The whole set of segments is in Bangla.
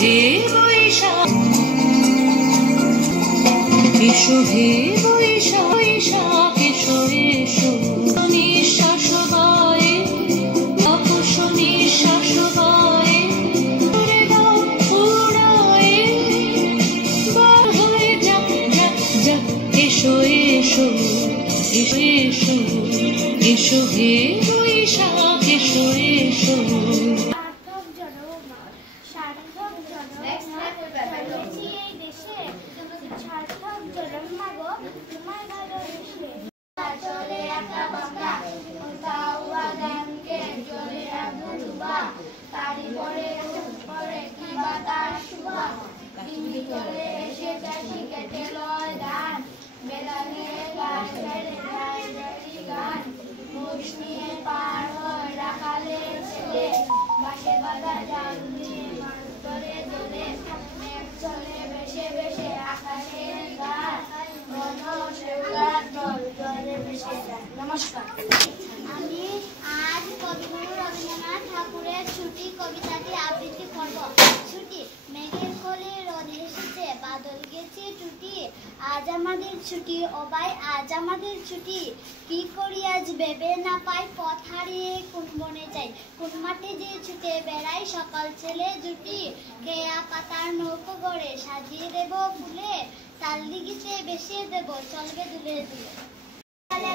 হে বৈশাখ, এসো হে বৈশাখ, বৈশাখ এসো এসো। নিঃশ্বাস বয়ে অপস নিঃশ্বাস বয়ে উড়ে দাও উড়ায়ে বার হয়ে যাক যাক যাক। এসো এসো এসো এসো এসো হে বৈশাখ এসো এসো। নমস্কার, আমি আজ কবিগুরু রবীন্দ্রনাথ ঠাকুরের ছুটি কবিতাটি আবৃত্তি করব। ছুটি, মেঘের কোলে রোদ এসেছে, বাদল গেছে টুটি, আজ আমাদের ছুটি ও ভাই আজ আমাদের ছুটি। কি করি আজ ভেবে না পাই, পথ হারিয়ে কোন বনে যাই, কোন মাঠে যে ছুটে বেড়াই সকাল ছেলে জুটি। কেয়া পাতার নৌকো গড়ে সাজিয়ে দেব ফুলে, তাল দিঘিতে বেশিয়ে দেব চলবে দুলে দুলে।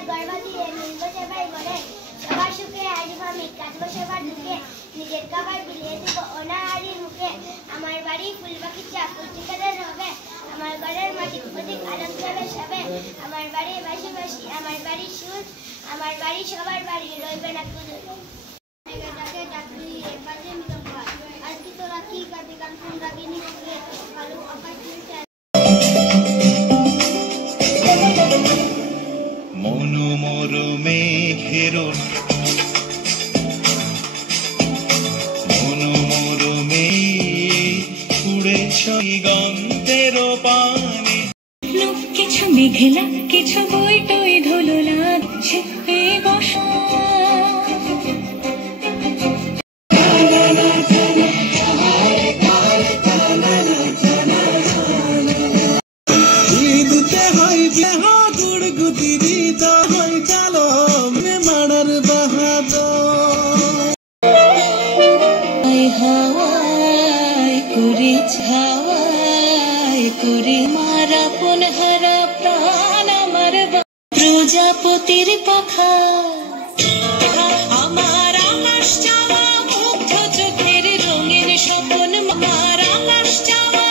গর্বা দিয়ে মিলব সেবার বলে, সবার সুখে আসবো আমি, কাটবো সবার দুঃখে, নিজের খাবার বিলিয়ে দেবো অনাহারির মুখে। আমার বাড়ি ফুল বাগিচা, ফুল ঠিকাদার হবে, আমার ঘরের মাটি অধিক আনন্দ হবে সবে। আমার বাড়ি বাসি বাসি, আমার বাড়ি সুর, আমার বাড়ি সবার বাড়ি রইবে না কুজুর। ডাকে ডাকলি বাজে মৃদঙ্গ, আজকে তোরা কি গাতে গান কোন রাগিনী করে কালো আকাশ নিচে। মনোমর মেঘের মনোমর মেঘ উড়ে গন্ধের পানে। লোক কিছু মেঘলা কিছু বই টই ধুলো লাগছে এই বসা। হাওয়ায় করে ছাওয়ায় করে মারা পুন হারা প্রাণ আমার প্রজাপতির পাখা। আমার আকাশ চাওয়া মুগ্ধ চোখের রঙিন স্বপন, আমার আকাশ চাওয়া